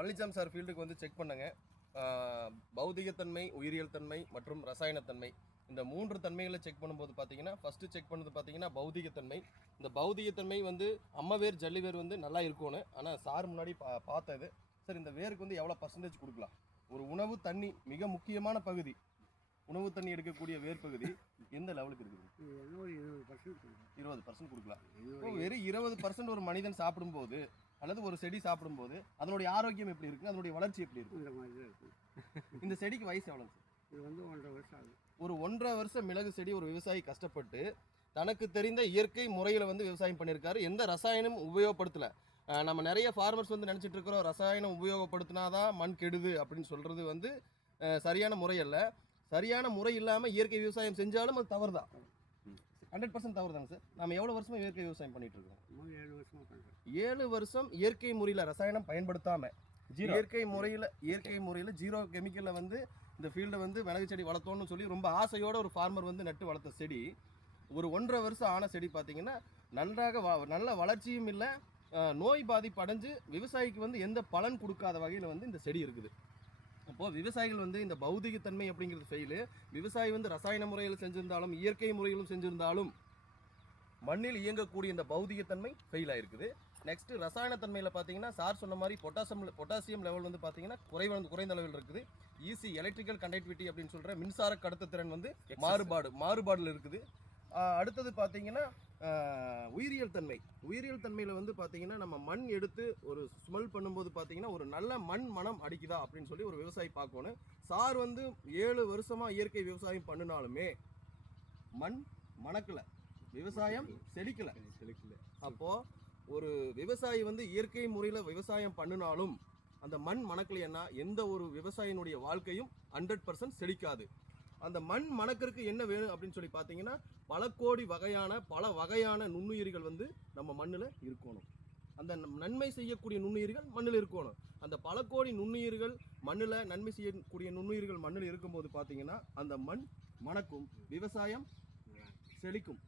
Palaniswami sir ஃபீல்டுக்கு வந்து check பண்ணுங்க. பௌதிகத்தன்மை உயிரியல் தன்மை மற்றும் ரசாயனத்தன்மை. இந்த மூன்று தன்மைகளை செக் பண்ணும்போது பார்த்தீங்கன்னா ஃபஸ்ட்டு செக் பண்ணது பார்த்தீங்கன்னா பௌதிகத்தன்மை. இந்த பௌதிகத்தன்மை வந்து அம்மா வேர் ஜல்லி வேர் வந்து நல்லா இருக்கணும் ஆனால் சார் முன்னாடி பா பார்த்தது. சார் இந்த வேருக்கு வந்து எவ்வளோ பர்சன்டேஜ் கொடுக்கலாம்? ஒரு உணவு தண்ணி மிக முக்கியமான பகுதி. உணவு தண்ணி எடுக்கக்கூடிய வேர் பகுதி எந்த லெவலுக்கு இருக்குது? இருபது பர்சன்ட் கொடுக்கலாம். வெறும் இருபது பர்சன்ட் ஒரு மனிதன் சாப்பிடும்போது அல்லது ஒரு செடி சாப்பிடும்போது அதனுடைய ஆரோக்கியம் எப்படி இருக்கு அதனுடைய வளர்ச்சி எப்படி இருக்கு? இந்த மாதிரி தான் இருக்கும் இந்த செடிக்கு வயசு எவ்வளவு சார்? இது வந்து ஒன்றரை வருஷம் ஆகுது. ஒரு ஒன்றரை வருஷம் மிளகு செடி ஒரு விவசாயி கஷ்டப்பட்டு தனக்கு தெரிந்த இயற்கை முறையில் வந்து விவசாயம் பண்ணியிருக்காரு. எந்த ரசாயனமும் உபயோகப்படுத்தல? நம்ம நிறைய ஃபார்மர்ஸ் வந்து நினச்சிட்டு இருக்கிறோம் ரசாயனம் உபயோகப்படுத்தினாதான் மண் கெடுது அப்படின்னு சொல்றது வந்து சரியான முறை அல்ல. சரியான முறை இல்லாமல் இயற்கை விவசாயம் செஞ்சாலும் அது தவறு தான் ஹண்ட்ரட் பர்சன்ட் தவறு தாங்க சார். நம்ம எவ்வளோ வருஷமா இயற்கை விவசாயம் பண்ணிட்டு இருக்கோம்? ஏழு வருஷமாக பண்ணுறேன் ஏழு வருஷம் இயற்கை முறையில் ரசாயனம் பயன்படுத்தாம இயற்கை முறையில் இயற்கை முறையில் ஜீரோ கெமிக்கலில் வந்து இந்த ஃபீல்டை வந்து மிளகு செடி வளர்த்தோன்னு சொல்லி ரொம்ப ஆசையோட ஒரு ஃபார்மர் வந்து நட்டு வளர்த்த செடி. ஒரு ஒன்றரை வருஷம் ஆன செடி பார்த்தீங்கன்னா நன்றாக வ நல்ல வளர்ச்சியும் இல்லை நோய் பாதிப்பு அடைஞ்சு விவசாயிக்கு வந்து எந்த பலன் கொடுக்காத வகையில் வந்து இந்த செடி இருக்குது. அப்போது விவசாயிகள் வந்து இந்த பௌதிகத்தன்மை அப்படிங்கிறது ஃபெயிலு விவசாயி வந்து ரசாயன முறையில் செஞ்சிருந்தாலும் இயற்கை முறையிலும் செஞ்சிருந்தாலும் மண்ணில் இயங்கக்கூடிய இந்த பௌதிகத்தன்மை ஃபெயில் ஆயிருக்குது. நெக்ஸ்ட் ரசாயனத்தன்மையில் பார்த்தீங்கன்னா சார் சொன்ன மாதிரி பொட்டாசியம் பொட்டாசியம் லெவல் வந்து பார்த்தீங்கன்னா குறைவ குறைந்த அளவில் இருக்குது. ஈஸி எலக்ட்ரிக்கல் கண்டக்டிவிட்டி அப்படின்னு சொல்கிற மின்சார கடத்துத்திறன் வந்து மாறுபாடு மாறுபாடில் இருக்குது. அடுத்தது பார்த்தீங்கன்னா உயிரியல் தன்மை. உயிரியல் தன்மையில் வந்து பார்த்தீங்கன்னா நம்ம மண் எடுத்து ஒரு ஸ்மெல் பண்ணும்போது பார்த்தீங்கன்னா ஒரு நல்ல மண் மனம் அடிக்குதா அப்படின்னு சொல்லி ஒரு விவசாயி பார்க்கணும். சார் வந்து ஏழு வருஷமாக இயற்கை விவசாயம் பண்ணினாலுமே மண் மணக்கல. விவசாயம் செழிக்கல. செலுக்கல அப்போ ஒரு விவசாயி வந்து இயற்கை முறையில் விவசாயம் பண்ணினாலும் அந்த மண் மணக்கலைன்னா எந்த ஒரு விவசாயினுடைய வாழ்க்கையும் ஹண்ட்ரட் பர்சன்ட் செழிக்காது. அந்த மண் மணக்கிறதுக்கு என்ன வேணும் அப்படின்னு சொல்லி பார்த்தீங்கன்னா பல கோடி வகையான பல வகையான நுண்ணுயிர்கள் வந்து நம்ம மண்ணில் இருக்கணும். அந்த நன்மை செய்யக்கூடிய நுண்ணுயிர்கள் மண்ணில் இருக்கணும். அந்த பல கோடி நுண்ணுயிர்கள் மண்ணில் நன்மை செய்யக்கூடிய நுண்ணுயிர்கள் மண்ணில் இருக்கும்போது பார்த்தீங்கன்னா அந்த மண் மணக்கும் விவசாயம் செழிக்கும்.